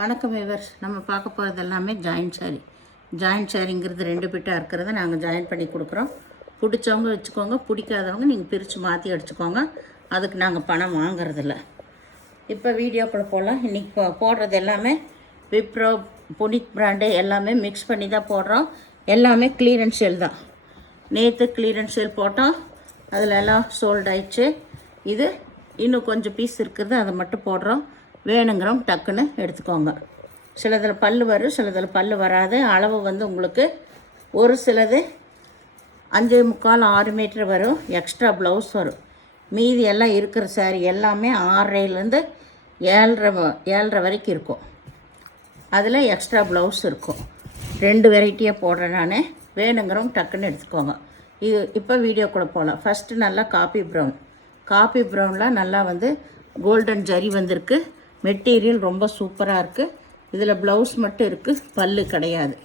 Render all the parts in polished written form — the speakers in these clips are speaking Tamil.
வணக்கம் வியூவர்ஸ். நம்ம பார்க்க போகிறது எல்லாமே ஜாயின்ட் சாரி. ஜாயின்ட் சாரிங்கிறது 2 பிட்டாக இருக்கிறத நாங்கள் ஜாயின் பண்ணி கொடுக்குறோம். பிடிச்சவங்க வச்சுக்கோங்க, பிடிக்காதவங்க நீங்கள் பிரித்து மாற்றி அடிச்சுக்கோங்க. அதுக்கு நாங்கள் பணம் வாங்குறதில்ல. இப்போ வீடியோக்குள்ளே போகலாம். இன்றைக்கி போடுறது எல்லாமே விப்ரோ, புனிக் பிராண்டு எல்லாமே மிக்ஸ் பண்ணி தான் போடுறோம். எல்லாமே கிளியரன்ஸ் சேல் தான். நேற்று கிளியரன்ஸ் சேல் போட்டோம், அதில் எல்லாம் சோல்ட் ஆயிடுச்சு. இது இன்னும் கொஞ்சம் பீஸ் இருக்குது, அதை மட்டும் போடுறோம். வேணுங்கிறோம் டக்குன்னு எடுத்துக்கோங்க. சிலதில் பல் வரும், சிலதில் பல் வராது. அளவு வந்து உங்களுக்கு ஒரு சிலது 5.25 6 மீட்டர் வரும். எக்ஸ்ட்ரா ப்ளவுஸ் வரும். மீதி எல்லாம் இருக்கிற சாரி எல்லாமே 6.5லேருந்து 7.5 வரைக்கும் இருக்கும். அதில் எக்ஸ்ட்ரா ப்ளவுஸ் இருக்கும். 2 வெரைட்டியாக போடுறேன் நான். வேணுங்கிறவங்க டக்குன்னு எடுத்துக்கோங்க. இது இப்போ வீடியோக்குள்ளே போகலாம். ஃபஸ்ட்டு நல்லா காப்பி ப்ரௌனில் நல்லா வந்து கோல்டன் ஜரி வந்திருக்கு. மெட்டீரியல் ரொம்ப சூப்பராக இருக்குது. இதில் ப்ளவுஸ் மட்டும் இருக்குது, பல்லு கிடையாது.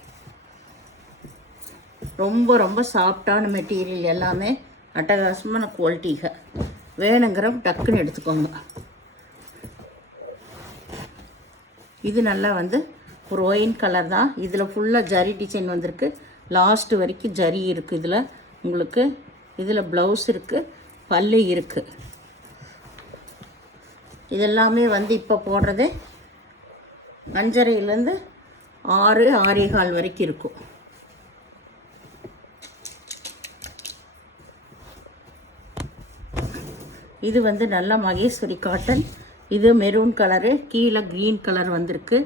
ரொம்ப ரொம்ப சாஃப்டான மெட்டீரியல், எல்லாமே அட்டகாசமான குவாலிட்டிக. வேணுங்கிறவங்க டக்குன்னு எடுத்துக்கோங்க. இது நல்லா வந்து ஒரு ஒயின் கலர் தான். இதில் ஃபுல்லாக ஜரி டிசைன் வந்திருக்கு. லாஸ்ட்டு வரைக்கும் ஜரி இருக்குது. இதில் உங்களுக்கு இதில் ப்ளவுஸ் இருக்குது, பல்லு இருக்குது. இதெல்லாமே வந்து இப்போ போடுறது 5.5லேருந்து 6 6.25 வரைக்கும் இருக்கும். இது வந்து நல்லா மகேஸ்வரி காட்டன். இது மெரூன் கலரு, கீழே க்ரீன் கலர் வந்திருக்கு.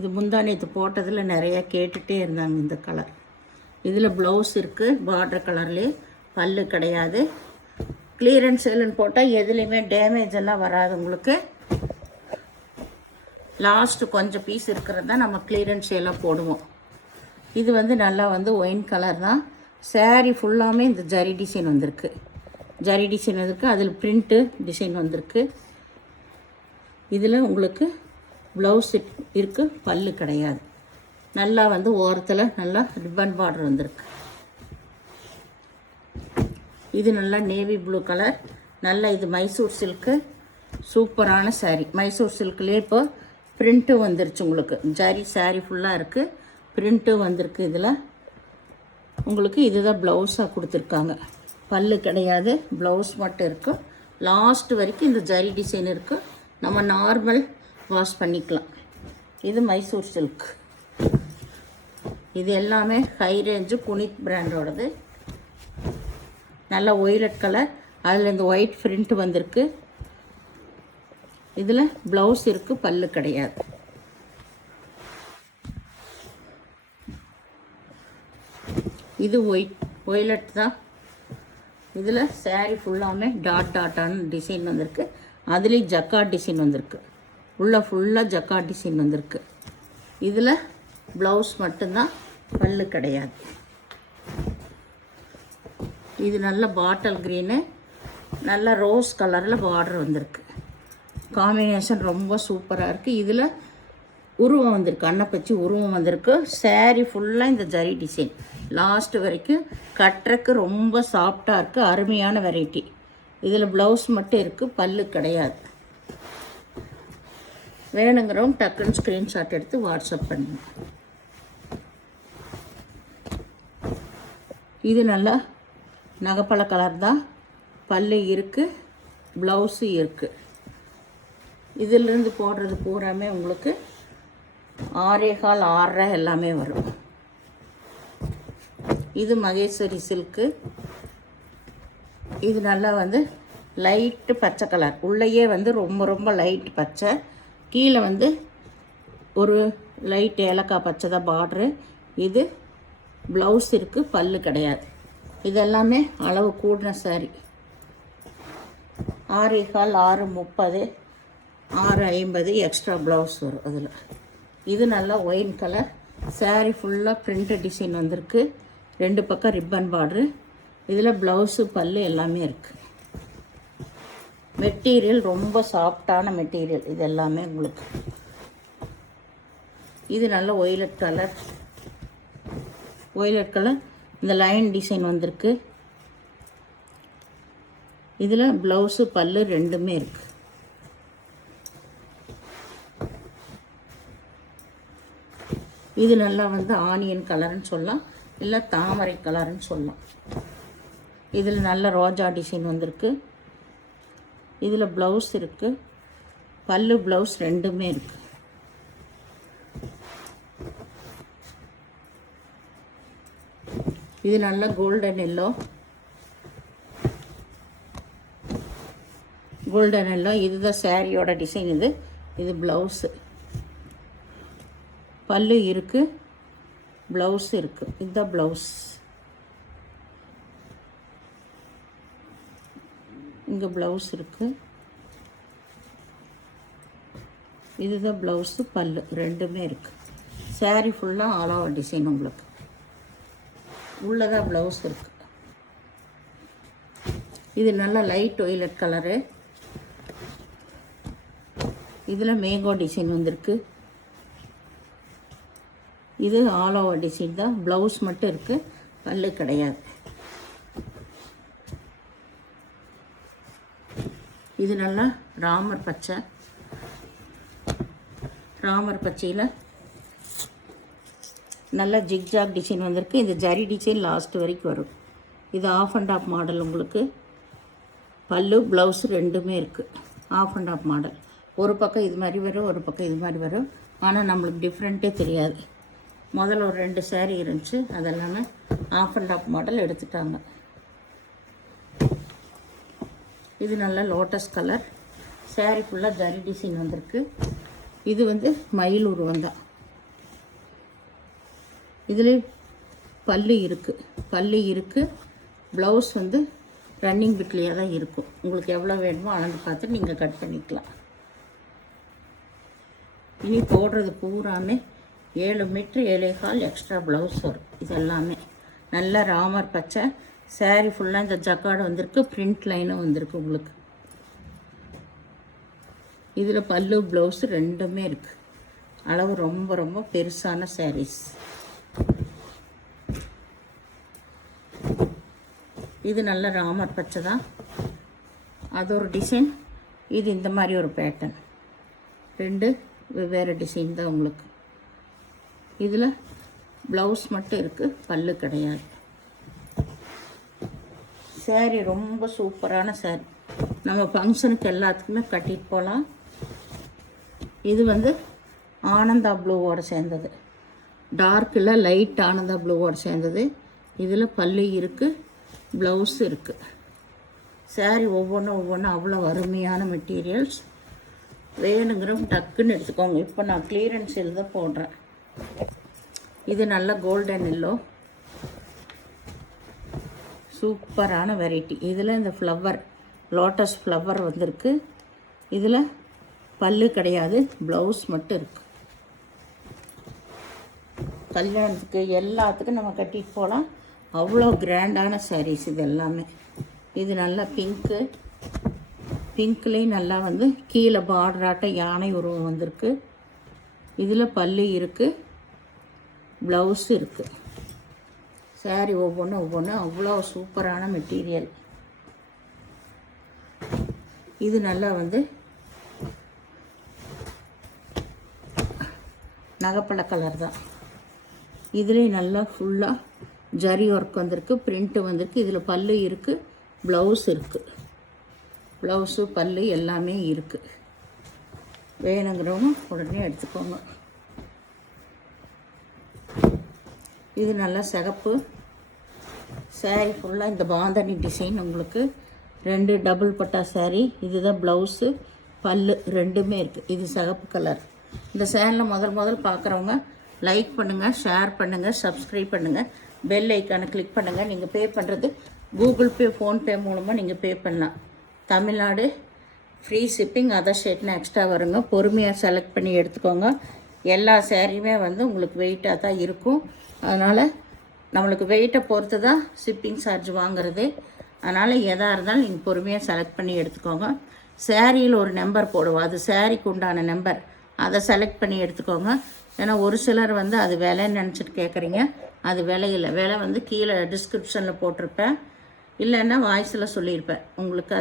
இது முந்தானேத்து போட்டதில் நிறையா கேட்டுகிட்டே இருந்தாங்க இந்த கலர். இதில் ப்ளவுஸ் இருக்குது, பார்டர் கலர்லேயே. பல்லு கிடையாது. கிளியரன்ஸ் சேல்னு போட்டால் எதுலேயுமே டேமேஜ் எல்லாம் வராது உங்களுக்கு. லாஸ்ட்டு கொஞ்சம் பீஸ் இருக்கிறது தான் நம்ம கிளியரன்ஸ் சேலாக போடுவோம். இது வந்து நல்லா வந்து ஒயின் கலர் தான். சாரீ ஃபுல்லாமே இந்த ஜரி டிசைன் வந்திருக்கு. ஜரி டிசைன் வந்திருக்கு, அதில் பிரிண்ட்டு டிசைன் வந்திருக்கு. இதில் உங்களுக்கு ப்ளவுஸ் இருக்குது, பல்லு கிடையாது. நல்லா வந்து ஓரத்தில் நல்லா ரிப்பன் பார்டர் வந்திருக்கு. இது நல்லா நேவி ப்ளூ கலர். நல்லா இது மைசூர் சில்க்கு, சூப்பரான சாரீ. மைசூர் சில்க்லேயே இப்போ பிரிண்ட்டு வந்துருச்சு உங்களுக்கு. ஜரி சாரீ ஃபுல்லாக இருக்குது, பிரிண்ட்டு வந்திருக்கு. இதில் உங்களுக்கு இதுதான் ப்ளவுஸாக கொடுத்துருக்காங்க. பல்லு கிடையாது, ப்ளவுஸ் மட்டும் இருக்குது. லாஸ்ட் வரைக்கும் இந்த ஜரி டிசைன் இருக்குது. நம்ம நார்மல் வாஷ் பண்ணிக்கலாம். இது மைசூர் சில்க். இது எல்லாமே ஹை ரேஞ்சு புனிக் பிராண்டோடது. நல்லா ஒய்லட் கலர், அதில் இந்த ஒயிட் பிரிண்ட் வந்திருக்கு. இதில் ப்ளவுஸ் இருக்குது, பல்லு கிடையாது. இது ஒய்லட் தான். இதில் சாரீ ஃபுல்லாமே டாட்டான டிசைன் வந்திருக்கு. அதுலேயும் ஜக்கார்ட் டிசைன் வந்திருக்கு. ஃபுல்லாக ஜக்கார்ட் டிசைன் வந்திருக்கு. இதில் ப்ளவுஸ் மட்டும்தான், பல்லு கிடையாது. இது நல்ல பாட்டில் க்ரீனு, நல்ல ரோஸ் கலரில் பார்டர் வந்திருக்கு. காம்பினேஷன் ரொம்ப சூப்பராக இருக்குது. இதில் உருவம் வந்திருக்கு, அன்னப்பச்சி உருவம் வந்திருக்கு. சாரீ ஃபுல்லாக இந்த ஜரி டிசைன் லாஸ்ட்டு வரைக்கும். கட்டுறக்கு ரொம்ப சாஃப்டாக இருக்குது. அருமையான வெரைட்டி. இதில் ப்ளவுஸ் மட்டும் இருக்குது, பல்லு கிடையாது. வேணுங்கிறவங்க டக்குன்னு ஸ்க்ரீன்ஷாட் எடுத்து வாட்ஸ்அப் பண்ணுங்க. இது நல்லா நகைப்பழ கலர் தான். பல்லு இருக்குது, ப்ளவுஸு இருக்குது. இதிலிருந்து போடுறது பூராமே உங்களுக்கு 6.25 6.5 எல்லாமே வரும். இது மகேஸ்வரி சில்க்கு. இது நல்லா வந்து லைட்டு பச்சை கலர். உள்ளேயே வந்து ரொம்ப ரொம்ப லைட் பச்சை, கீழே வந்து ஒரு லைட் ஏலக்காய் பச்சை தான் பார்ட்ரு. இது ப்ளவுஸ் இருக்குது, பல்லு கிடையாது. இதெல்லாமே அளவு கூடின சாரி. 6.25 6.30 6.50 எக்ஸ்ட்ரா ப்ளவுஸ் வரும் அதில். இது நல்லா ஒயின் கலர். சாரீ ஃபுல்லாக பிரிண்ட் டிசைன் வந்திருக்கு. 2 பக்கம் ரிப்பன் பார்ட்ரு. இதில் ப்ளவுஸு, பல்லு எல்லாமே இருக்குது. மெட்டீரியல் ரொம்ப சாஃப்டான மெட்டீரியல். இது எல்லாமே உங்களுக்கு. இது நல்ல ஒய்லட் கலர். இந்த லைன் டிசைன் வந்திருக்கு. இதில் ப்ளவுஸு, பல்லு ரெண்டுமே இருக்குது. இது நல்லா வந்து ஆனியன் கலர்னு சொல்லலாம், இல்லை தாமரை கலர்னு சொல்லலாம். இதில் நல்ல ரோஜா டிசைன் வந்திருக்கு. இதில் ப்ளவுஸ் இருக்குது, பல்லு ப்ளவுஸ் ரெண்டுமே இருக்குது. இது நல்ல கோல்டன் எல்லோ, கோல்டன் எல்லோ. இதுதான் சாரியோட டிசைன். இது ப்ளவுஸு, பல்லு இருக்குது, ப்ளவுஸ் இருக்குது. இதுதான் ப்ளவுஸ். இங்கே ப்ளவுஸ் இருக்குது. இதுதான் ப்ளவுஸு, பல்லு ரெண்டுமே இருக்குது. சாரி ஃபுல்லாக ஆல் ஓவர் டிசைன். உங்களுக்கு உள்ளதான் ப்ளவுஸ் இருக்குது. இது நல்ல லைட் ஒய்லட் கலரு. இதில் மேங்கோ டிசைன் வந்திருக்கு. இது ஆல் ஓவர் டிசைன் தான், ப்ளவுஸ் மட்டும் இருக்குது, பல்லு கிடையாது. இது நல்லா ராமர் பச்சை, ராமர் பச்சையில் நல்லா ஜிக்ஜாக் டிசைன் வந்திருக்கு. இந்த ஜரி டிசைன் லாஸ்ட் வரைக்கும் வரும். இது ஆஃப் அண்ட் ஆஃப் மாடல். உங்களுக்கு பல்லு ப்ளவுஸ் ரெண்டுமே இருக்குது. Half and half model. ஒரு பக்கம் இது மாதிரி வரும், ஒரு பக்கம் இது மாதிரி வரும். ஆனால் நம்மளுக்கு டிஃப்ரெண்ட்டே தெரியாது. முதல்ல ஒரு 2 saree இருந்துச்சு, அதெல்லாமே ஆஃப் அண்ட் ஆஃப் மாடல் எடுத்துட்டாங்க. இது நல்ல லோட்டஸ் கலர். saree ஃபுல்லாக ஜரி டிசைன் வந்திருக்கு. இது வந்து மயில் உருவம் தான். இதில் பல்லு இருக்குது, ப்ளவுஸ் வந்து ரன்னிங் பிட்லேயே தான் இருக்கும். உங்களுக்கு எவ்வளோ வேணுமோ அளந்து பார்த்து நீங்கள் கட் பண்ணிக்கலாம். இனி போடுறது பூராமே 7 மீட்ரு 7.25 எக்ஸ்ட்ரா ப்ளவுஸ் வரும். இது எல்லாமே நல்ல ராமர் பச்சை. saree ஃபுல்லாக இந்த ஜக்காடு வந்திருக்கு, பிரிண்ட் லைனும் வந்திருக்கு உங்களுக்கு. இதில் பல்லு ப்ளவுஸ் ரெண்டுமே இருக்குது. அளவு ரொம்ப ரொம்ப பெருசான சாரீஸ். இது நல்ல ராமர் பச்சை தான், அது ஒரு டிசைன். இது இந்த மாதிரி ஒரு பேட்டர்ன். 2 வெவ்வேறு டிசைன் தான் உங்களுக்கு. இதில் ப்ளவுஸ் மட்டும் இருக்குது, பல்லு கிடையாது. saree ரொம்ப சூப்பரான saree. நம்ம ஃபங்க்ஷனுக்கு எல்லாத்துக்குமே கட்டிட்டு போகலாம். இது வந்து ஆனந்தா ப்ளூவோடு சேர்ந்தது, டார்க்கில் லைட் ஆனந்தா ப்ளூவோடு சேர்ந்தது. இதில் பல்லு இருக்குது, ப்ளவுஸ் இருக்குது. saree ஒவ்வொன்றும் அவ்வளோ அருமையான மெட்டீரியல்ஸ். வேணுங்கிறவங்க டக்குன்னு எடுத்துக்கோங்க. இப்போ நான் கிளியரன்ஸ் சேல் தான் போடுறேன். இது நல்ல கோல்டன் எல்லோ, சூப்பரான வெரைட்டி. இதில் இந்த ஃப்ளவர் லோட்டஸ் ஃப்ளவர் வந்திருக்கு. இதில் பல்லு கிடையாது, ப்ளவுஸ் மட்டும் இருக்குது. கல்யாணத்துக்கு எல்லாத்துக்கும் நம்ம கட்டிட்டு போகலாம். அவ்வளோ கிராண்டான சாரீஸ் இது எல்லாமே. இது நல்லா பிங்க்லேயும் நல்லா வந்து கீழே பார்டராட்ட யானை உருவம் வந்திருக்கு. இதில் பல்லு இருக்குது, ப்ளவுஸ் இருக்குது. saree ஒவ்வொன்றும் அவ்வளோ சூப்பரான மெட்டீரியல். இது நல்லா வந்து நகைப்பழ கலர் தான். இதுலேயும் நல்லா ஃபுல்லாக ஜரி ஒர்க் வந்திருக்கு, பிரிண்ட்டு வந்திருக்கு. இதில் பல்லு இருக்குது, ப்ளவுஸ் இருக்குது. ப்ளவுஸு பல்லு எல்லாமே இருக்குது. வேணுங்கிறவங்க உடனே எடுத்துக்கோங்க. இது நல்லா சிகப்பு. saree ஃபுல்லாக இந்த பாந்தனி டிசைன் உங்களுக்கு. 2 டபுள் பட்டா saree. இதுதான் ப்ளவுஸு, பல்லு ரெண்டுமே இருக்குது. இது சிகப்பு கலர். இந்த சேனலில் முதல் பார்க்குறவங்க லைக் பண்ணுங்கள், ஷேர் பண்ணுங்கள், சப்ஸ்கிரைப் பண்ணுங்கள், பெல் ஐக்கானை கிளிக் பண்ணுங்கள். நீங்கள் பே பண்ணுறது கூகுள் பே, ஃபோன்பே மூலமாக நீங்கள் பே பண்ணலாம். Tamil Nadu free shipping. Other ஸ்டேட்னா extra வருங்க. பொறுமையாக செலக்ட் பண்ணி எடுத்துக்கோங்க. எல்லா சேரீயுமே வந்து உங்களுக்கு வெயிட்டாக தான் இருக்கும். அதனால் நம்மளுக்கு வெயிட்டை பொறுத்து தான் ஷிப்பிங் சார்ஜ் வாங்குறது. அதனால் எதாக இருந்தாலும் நீங்கள் பொறுமையாக செலக்ட் பண்ணி எடுத்துக்கோங்க. சேரீயில் ஒரு நம்பர் போடுவோம், அது சேரீக்கு உண்டான நம்பர், அதை செலக்ட் பண்ணி எடுத்துக்கோங்க. ஏன்னா ஒரு சிலர் வந்து அது விலைன்னு நினச்சிட்டு கேட்குறீங்க. அது விலையில்லை. விலை வந்து கீழே டிஸ்கிரிப்ஷனில் போட்டிருப்பேன், இல்லைன்னா வாய்ஸில் சொல்லியிருப்பேன். உங்களுக்கு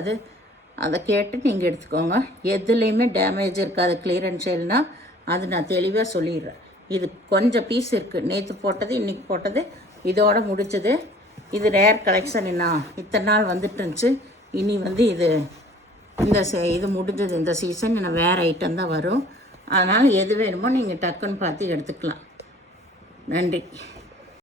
அதை கேட்டு நீங்கள் எடுத்துக்கோங்க. எதுலேயுமே டேமேஜ் இருக்காது. கிளியரன்ஸ் சேல்னால் அது நான் தெளிவாக சொல்லிடுறேன். இது கொஞ்சம் பீஸ் இருக்குது. நேற்று போட்டது இன்றைக்கி போட்டது இதோட முடிச்சது. இது ரேர் கலெக்ஷன். இன்னும் இத்தனை நாள் வந்துட்டு இருந்துச்சு. இனி வந்து இது இது முடிஞ்சது இந்த சீசன். இன்னும் வேறு ஐட்டம் தான் வரும். அதனால் எது வேணுமோ நீங்கள் டக்குன்னு பார்த்து எடுத்துக்கலாம். நன்றி.